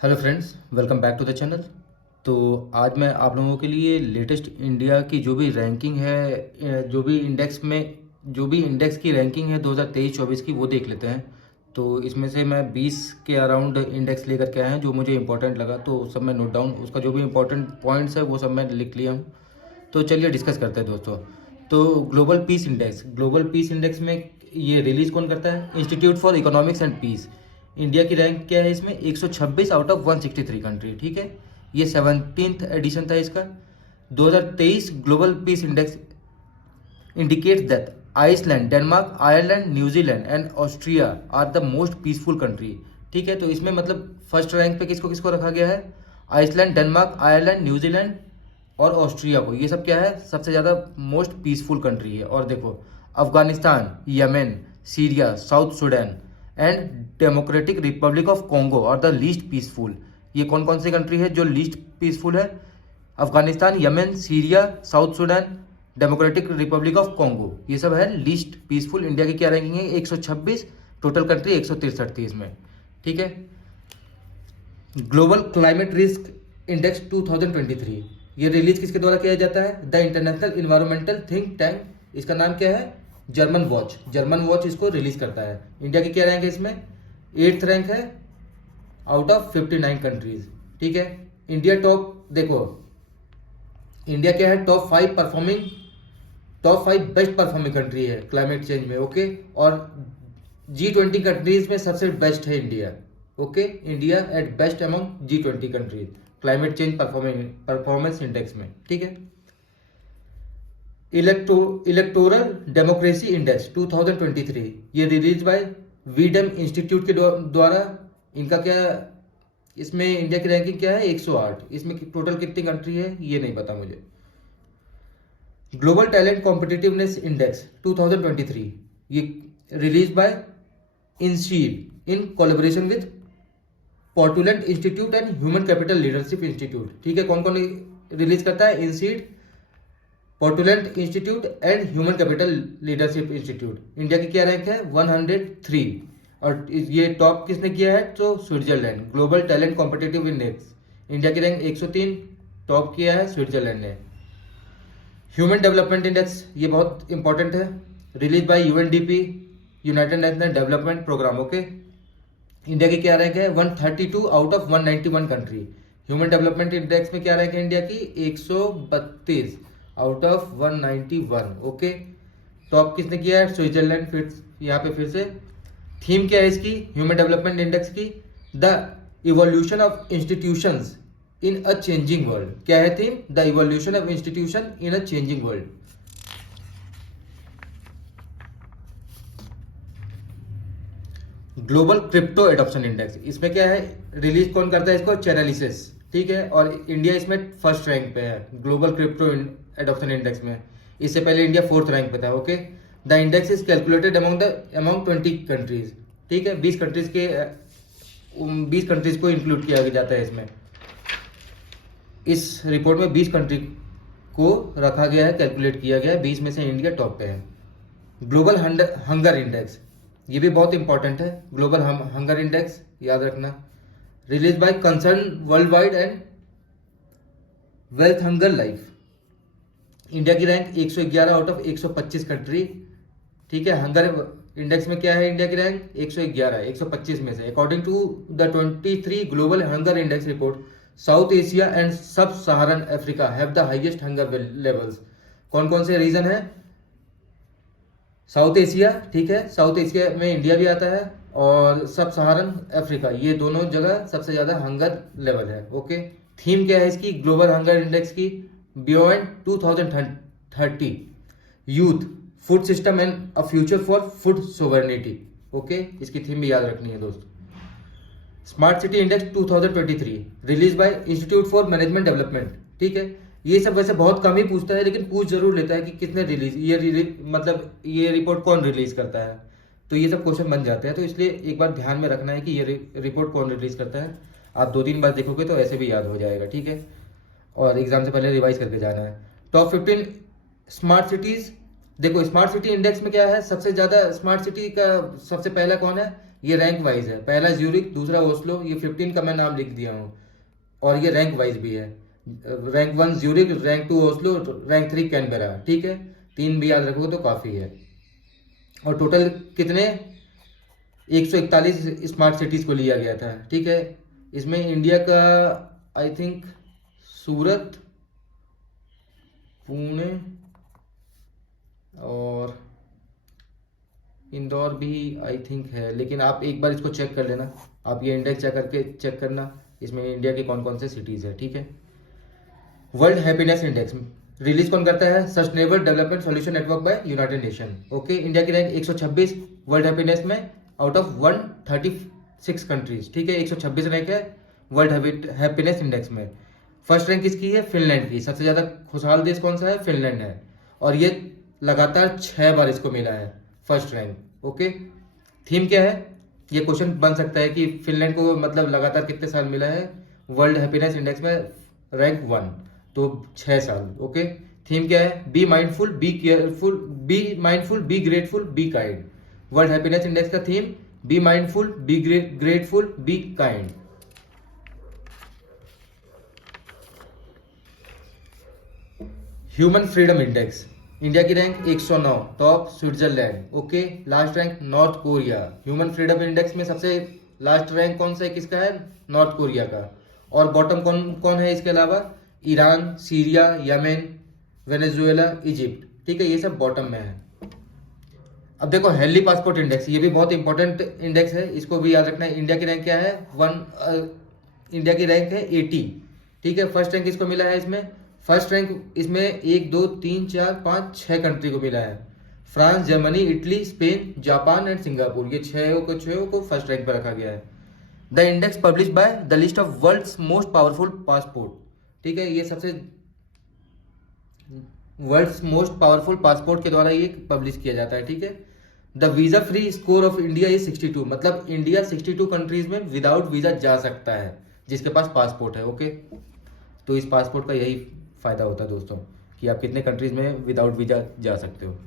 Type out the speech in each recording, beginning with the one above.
Hello friends, welcome back to the channel. तो आज मैं आप लोगों के लिए लेटेस्ट इंडिया की जो भी रैंकिंग है, जो भी इंडेक्स की रैंकिंग है 2023-24 की, वो देख लेते हैं। तो इसमें से मैं 20 के अराउंड इंडेक्स लेकर के आया हैं जो मुझे इंपॉर्टेंट लगा, तो सब मैं नोट डाउन, उसका जो भी इंपॉर्टेंट पॉइंट्स है वो सब मैं लिख लिया हूँ। तो चलिए डिस्कस करते हैं दोस्तों। तो ग्लोबल पीस इंडेक्स में ये रिलीज़ कौन करता है? Institute for economics and Peace. India की रैंक क्या है इसमें? 126 आउट ऑफ 163 कंट्री। ठीक है, ये 17th एडिशन था इसका। 2023 Global Peace Index indicates that Iceland, Denmark, Ireland, New Zealand and Austria are the most peaceful country. ठीक है, तो इसमें मतलब फर्स्ट रैंक पे किसको किसको रखा गया है? आइसलैंड, डेनमार्क, आयरलैंड, न्यूजीलैंड और ऑस्ट्रिया को। ये सब क्या है? सबसे ज़्यादा मोस्ट पीसफुल कंट्री है। और देखो, Afghanistan, Yemen, Syria, South Sudan and Democratic Republic of Congo are the least peaceful. ये कौन कौन सी कंट्री है जो लीस्ट पीसफुल है? Afghanistan, Yemen, Syria, South Sudan, democratic Republic of Congo, ये सब है लीस्ट पीसफुल। इंडिया की क्या रैंकिंग है? 126, टोटल कंट्री 163 थी इसमें। ठीक है। ग्लोबल क्लाइमेट रिस्क इंडेक्स 2023, ये रिलीज किसके द्वारा किया जाता है? The international environmental think tank. इसका नाम क्या है? जर्मन वॉच इसको रिलीज करता है। इंडिया की क्या रैंक है इसमें? 8th रैंक है आउट ऑफ 59 कंट्रीज। ठीक है। इंडिया टॉप, देखो इंडिया क्या है? Top five best performing country है क्लाइमेट चेंज में। ओके। और G20 कंट्रीज में सबसे बेस्ट है India. Okay, India at best among G20 countries climate change performance index में। ठीक है। इलेक्टोरल डेमोक्रेसी इंडेक्स 2023, ये रिलीज बाय वीडम इंस्टीट्यूट के द्वारा। इनका क्या, इसमें इंडिया की रैंकिंग क्या है? 108। इसमें टोटल कितनी कंट्री है ये नहीं पता मुझे। ग्लोबल टैलेंट कॉम्पिटिटिवनेस इंडेक्स 2023, ये release by INSEAD in collaboration with Portulans institute and human capital leadership institute. ठीक है, कौन कौन रिलीज करता है? INSEAD, Portulans institute and human capital leadership institute. India की क्या रैंक है? 103। और ये टॉप किसने किया है? तो Switzerland. Global talent competitive index, India की रैंक 103, टॉप किया है स्विट्जरलैंड ने। ह्यूमन डेवलपमेंट इंडेक्स, ये बहुत इंपॉर्टेंट है, release by UNDP, United National Development Programme. Okay. India की क्या रैंक है? 132 out of 191 country. Human Development Index में क्या रैंक है इंडिया की? 132 आउट ऑफ 191। ओके। टॉप किसने किया है? स्विट्जरलैंड। फिर यहाँ पे फिर से थीम क्या है इसकी, ह्यूमन डेवलपमेंट इंडेक्स की? The evolution of institutions in a changing world. क्या है theme? The evolution of institution in a changing world. Global crypto adoption index, इसमें क्या है? रिलीज कौन करता है इसको? चैनलिसिस। ठीक है। और इंडिया इसमें फर्स्ट रैंक पे है ग्लोबल क्रिप्टो एडॉप्शन इंडेक्स में। इससे पहले इंडिया 4th रैंक पे था। Okay. The index is calculated among 20 countries. ठीक है, 20 कंट्रीज को इंक्लूड किया जाता है इसमें। इस रिपोर्ट में 20 कंट्री को रखा गया है, कैलकुलेट किया गया है। 20 में से इंडिया टॉप पे है। ग्लोबल हंगर इंडेक्स, ये भी बहुत इंपॉर्टेंट है। ग्लोबल हंगर इंडेक्स याद रखना, release by concern world wide and wealth hunger life. India की रैंक 111 आउट ऑफ 125 कंट्री। ठीक है। हंगर इंडेक्स में क्या है इंडिया की रैंक? 111, 125 में से। According to the 23 global hunger index report, south Asia and sub Saharan Africa have the highest hunger levels. कौन कौन से रीजन है? South Asia. ठीक है, साउथ एशिया में इंडिया भी आता है, और सब सहारन अफ्रीका, ये दोनों जगह सबसे ज्यादा हंगर लेवल है। ओके। थीम क्या है इसकी, ग्लोबल हंगर इंडेक्स की? Beyond 2030, youth, food system and a future for food sovereignty. Okay, इसकी थीम भी याद रखनी है दोस्तों। Smart city index 2023, release bye institute for Management development. ठीक है, ये सब वैसे बहुत कम ही पूछता है, लेकिन पूछ जरूर लेता है कि किसने मतलब ये रिपोर्ट कौन रिलीज करता है। तो ये सब क्वेश्चन बन जाते हैं, तो इसलिए एक बार ध्यान में रखना है कि ये रिपोर्ट कौन रिलीज करता है। आप 2-3 बार देखोगे तो ऐसे भी याद हो जाएगा। ठीक है, और एग्जाम से पहले रिवाइज करके जाना है। टॉप 15 स्मार्ट सिटीज, देखो स्मार्ट सिटी इंडेक्स में क्या है? सबसे ज्यादा स्मार्ट सिटी का सबसे पहला कौन है? ये रैंक वाइज है, पहला ज्यूरिक, दूसरा ओस्लो, ये 15 का मैं नाम लिख दिया हूँ, और ये रैंक वाइज भी है। Rank 1 Zurich, rank 2 Oslo, rank 3 Canberra, ठीक है, 3 भी याद रखोगे तो काफ़ी है। और टोटल कितने 141 स्मार्ट सिटीज़ को लिया गया था, ठीक है। इसमें इंडिया का आई थिंक सूरत, पुणे और इंदौर भी आई थिंक है, लेकिन आप एक बार इसको चेक कर लेना, आप ये इंडेक्स जा करके चेक करना इसमें इंडिया के कौन कौन से सिटीज़ है, ठीक है। वर्ल्ड हैप्पीनेस इंडेक्स रिलीज कौन करता है? Sustainable Development Solution Network by United Nation, okay. India की रैंक 126 वर्ल्ड हैप्पीनेस में आउट ऑफ 136 कंट्रीज, ठीक है, 126 रैंक है वर्ल्ड हैप्पीनेस इंडेक्स में। फर्स्ट रैंक किसकी है? फिनलैंड की। सबसे ज़्यादा खुशहाल देश कौन सा है? फिनलैंड है, और ये लगातार 6 बार इसको मिला है फर्स्ट रैंक, ओके। थीम क्या है? ये क्वेश्चन बन सकता है कि फिनलैंड को मतलब लगातार कितने साल मिला है वर्ल्ड हैप्पीनेस इंडेक्स में रैंक 1, तो 6 साल, ओके। थीम क्या है? Be mindful, be careful, be grateful, be kind. World happiness index का theme be mindful, be grateful, be kind. Human freedom index, India की rank 109, top Switzerland, okay. Last rank North Korea. Human freedom index में सबसे last rank कौन सा है, किसका है? North Korea का। और बॉटम कौन कौन है इसके अलावा? Iran, Syria, Yemen, Venezuela, Egypt, ठीक है, ये सब बॉटम में है। अब देखो हेनली पासपोर्ट इंडेक्स, ये भी बहुत इंपॉर्टेंट इंडेक्स है, इसको भी याद रखना है। इंडिया की रैंक क्या है? इंडिया की रैंक है 80, ठीक है। फर्स्ट रैंक किसको मिला है इसमें? फर्स्ट रैंक इसमें 1 2 3 4 5 6 कंट्री को मिला है। France, Germany, Italy, Spain, Japan and Singapore, ये छह को फर्स्ट रैंक पर रखा गया है। The index publish by the list of world's most powerful passport, ठीक है, ये सबसे वर्ल्ड्स मोस्ट पावरफुल पासपोर्ट के द्वारा ये पब्लिश किया जाता है, ठीक है। The visa free score of India is 62, मतलब इंडिया 62 कंट्रीज में विदाउट वीजा जा सकता है जिसके पास पासपोर्ट है, ओके। तो इस पासपोर्ट का यही फायदा होता है दोस्तों कि आप कितने कंट्रीज में विदाउट वीजा जा सकते हो।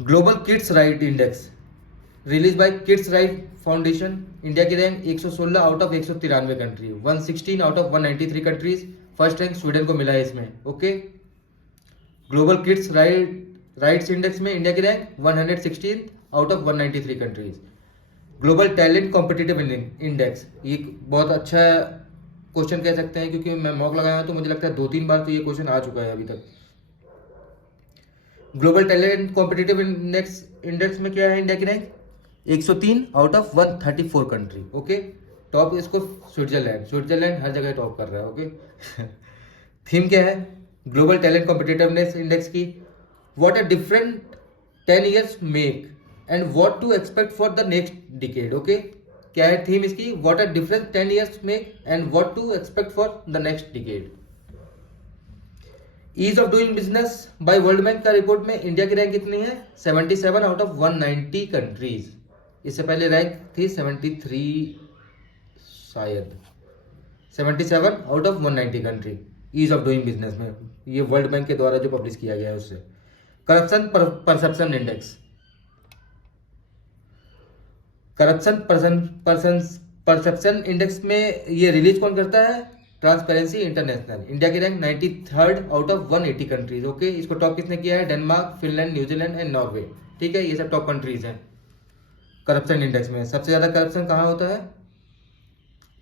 Global kids right index release by kids right foundation, India की rank 116 out of 193 country, 116 out of 193 countries. First rank Sweden को मिला है इसमें, okay. Global kids rights index में इंडिया की rank 116 out of 193 countries. Global talent competitive index, ये बहुत अच्छा क्वेश्चन कह सकते हैं क्योंकि मैं मॉक लगाया हूं तो मुझे लगता है 2-3 बार तो ये क्वेश्चन आ चुका है अभी तक। ग्लोबल टैलेंट कॉम्पिटिटिव इंडेक्स में क्या है इंडिया की rank? 103 out of 134 country, okay. Top इसको स्विट्जरलैंड हर जगह टॉप कर रहा है, ओके। थीम क्या है ग्लोबल टैलेंट कॉम्पिटिटिवनेस इंडेक्स की? What a different 10 years make and what to expect for the next decade, okay. क्या है थीम इसकी? What a difference 10 years make and what to expect for the next decade. Ease of doing business by World Bank का report में India की rank कितनी है? 77 out of 190 countries. इससे पहले रैंक थी 73 शायद, 77 out of 190 country ease of doing business में, ये वर्ल्ड बैंक के द्वारा जो पब्लिश किया गया है उससे। Corruption perception index, perception index में ये रिलीज कौन करता है? Transparency international. इंडिया की rank 93rd out of 180 countries, okay. इसको टॉप किसने किया है? Denmark, Finland, New Zealand and Norway, ठीक है, ये सब टॉप कंट्रीज हैं करप्शन इंडेक्स में। सबसे ज्यादा करप्शन कहाँ होता है?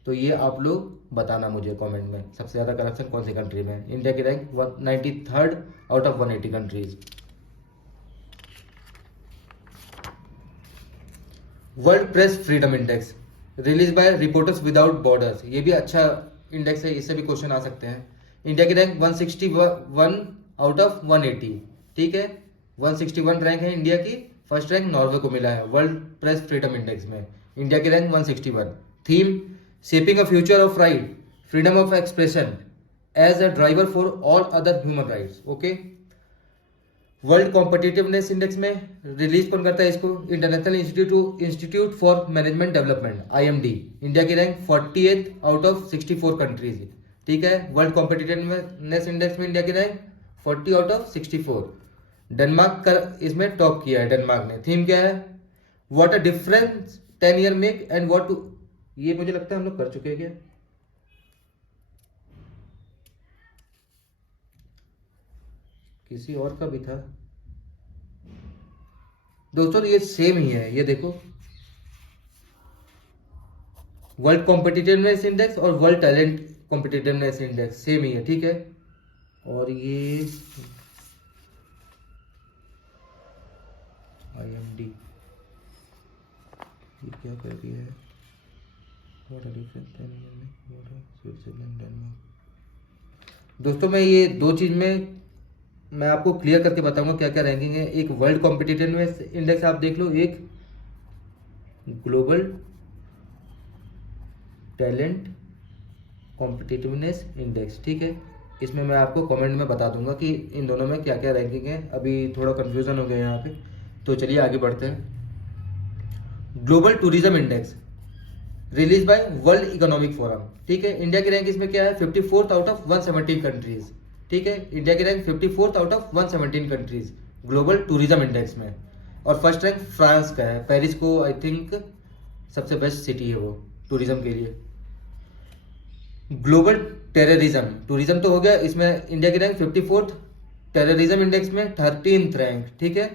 तो ये आप लोग बताना मुझे कमेंट में, सबसे ज्यादा करप्शन कौन सी कंट्री में है। इंडिया की rank 93rd out of 180 countries. World Press Freedom index release bye reporters without borders, ये भी अच्छा इंडेक्स है, इससे भी क्वेश्चन आ सकते हैं। इंडिया की रैंक 161 आउट ऑफ 180, ठीक है, 161 रैंक है इंडिया की। फर्स्ट रैंक नॉर्वे को मिला है वर्ल्ड प्रेस फ्रीडम इंडेक्स में, इंडिया की rank 161। Theme shaping a future of right, freedom of expression as a driver for all other human rights, okay. World competitiveness Index में release कौन करता है इसको? International Institute for Management Development, IMD। India की rank 48 out of 64 countries, ठीक है। World competitiveness Index में India की रैंक 40 आउट ऑफ 64। डेनमार्क का इसमें टॉप किया है डेनमार्क ने। थीम क्या है? What a difference 10 year make and what to, ये मुझे लगता है हम लोग कर चुके हैं क्या, किसी और का भी था दोस्तों, ये सेम ही है, ये देखो वर्ल्ड कॉम्पिटिटिवनेस इंडेक्स और world talent competitiveness index same ही है, ठीक है। और ये IMD ये क्या कर दिया है, स्विट्जरलैंड डेनमार्क। दोस्तों मैं ये दो चीज में मैं आपको क्लियर करके बताऊंगा क्या क्या रैंकिंग है। एक वर्ल्ड कॉम्पिटिटिवनेस इंडेक्स आप देख लो, एक ग्लोबल टैलेंट कॉम्पिटिटिवनेस इंडेक्स, ठीक है। इसमें मैं आपको कमेंट में बता दूंगा कि इन दोनों में क्या क्या रैंकिंग है, अभी थोड़ा कंफ्यूजन हो गया यहाँ पे। तो चलिए आगे बढ़ते हैं। Global tourism index release by world economic forum, ठीक है। इंडिया की रैंक इसमें क्या है, 54th आउट ऑफ 117 कंट्रीज, ठीक है। इंडिया की rank 54th out of 117 countries global tourism index में। और फर्स्ट रैंक फ्रांस का है, पेरिस को आई थिंक सबसे बेस्ट सिटी है वो टूरिज्म के लिए। ग्लोबल टेररिज्म टूरिज्म तो हो गया, इसमें इंडिया की रैंक 54th, टेररिज्म इंडेक्स में 13th रैंक, ठीक है।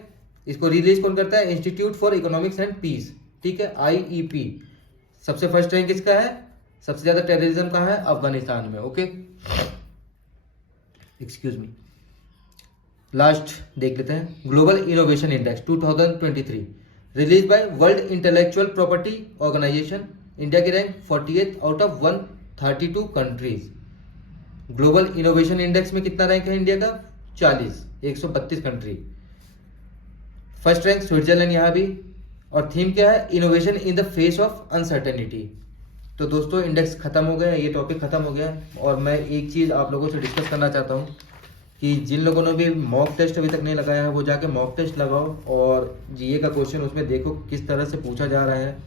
इसको रिलीज कौन करता है, institute for economics and peace, ठीक है, IEP। सबसे फर्स्ट रैंक इसका है, सबसे ज्यादा टेररिज्म कहाँ है, अफगानिस्तान में, ओके, एक्सक्यूज मी। लास्ट देख लेते हैं, global innovation index 2023 release by world intellectual property organisation. India की rank 48 out of 132 countries. Global innovation index में कितना रैंक है इंडिया का, 40, 132 कंट्री। फर्स्ट रैंक स्विट्जरलैंड यहाँ भी। और थीम क्या है, innovation in the face of uncertainty. तो दोस्तों इंडेक्स खत्म हो गया, ये टॉपिक खत्म हो गया। और मैं एक चीज़ आप लोगों से डिस्कस करना चाहता हूँ कि जिन लोगों ने भी मॉक टेस्ट अभी तक नहीं लगाया है वो जाके मॉक टेस्ट लगाओ, और GA का क्वेश्चन उसमें देखो किस तरह से पूछा जा रहा है,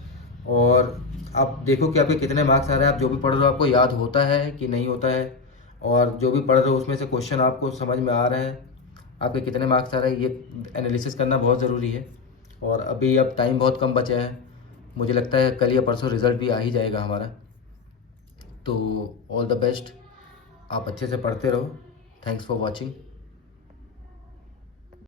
और आप देखो कि आपके कितने मार्क्स आ रहे हैं, आप जो भी पढ़ रहे हो आपको याद होता है कि नहीं होता है, और जो भी पढ़ रहे हो उसमें से क्वेश्चन आपको समझ में आ रहा है, आपके कितने मार्क्स आ रहे हैं, ये एनालिसिस करना बहुत ज़रूरी है। और अभी अब टाइम बहुत कम बचा है, मुझे लगता है कल या परसों रिज़ल्ट भी आ ही जाएगा हमारा। तो ऑल द बेस्ट, आप अच्छे से पढ़ते रहो। Thanks for watching.